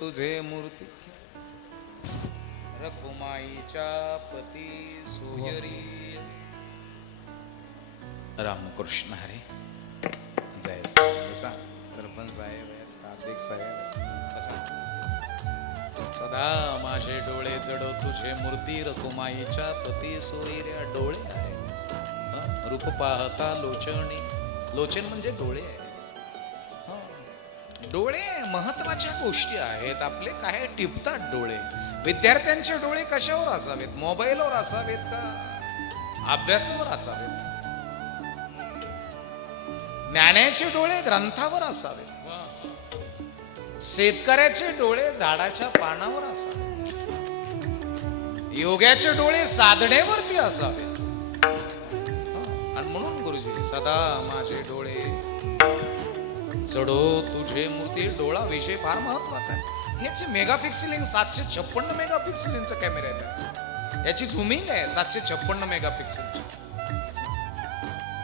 तुझे मूर्ती रखुमाईच्या पती सोयरी. रामकृष्ण हरे. जय बसा. सरपंच साहेब आहेत, अध्यक्ष साहेब आहेत. बसा. सदा माझे डोळे जडो तुझे मूर्ती रखुमाईच्या पती सोयऱ्या. डोळे आहे रूप पाहता लोचणी. लोचन म्हणजे डोळे आहे. डोळे महत्वाच्या गोष्टी आहेत. आपले काय टिपतात डोळे. विद्यार्थ्यांचे डोळे कशावर असावेत? मोबाईलवर असावेत का अभ्यासावर असावेत? ज्ञानाचे डोळे ग्रंथावर असावेत. शेतकऱ्याचे डोळे झाडाच्या पानावर असावेत. योग्याचे डोळे साधनेवरती असावेत. आणि म्हणून गुरुजी सदा माझे डोळे जडो तुझे मूर्ती. डोळा विषय फार महत्वाचा आहे. ह्याचे मेगापिक्सेलिंग 756 मेगापिक्सेलिंगचा कॅमेरा आहे. याची झुमिंग आहे 756 मेगापिक्सेलची.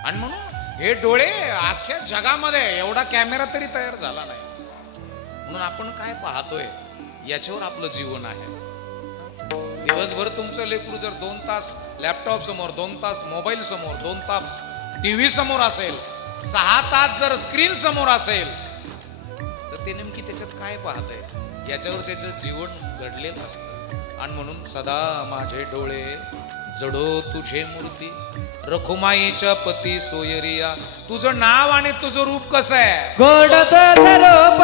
आणि म्हणून हे डोळे अख्ख्या जगामध्ये एवढा कॅमेरा तरी तयार झाला नाही. म्हणून आपण काय पाहतोय याच्यावर आपलं जीवन आहे. दिवसभर तुमचं लेकरू जर 2 तास लॅपटॉप समोर, 2 तास मोबाईल समोर, 2 तास टीव्ही समोर असेल, 6 तास जर स्क्रीन समोर असेल, तर ते नेमकी त्याच्यात काय पाहतंय याच्यावर त्याचं जीवन घडलेलं असतं. आणि म्हणून सदा माझे डोळे जडो तुझे मूर्ती रखुमाईच्या पती सोयरिया. तुझं नाव आणि तुझं रूप कसं आहे? गोड तुझं रूप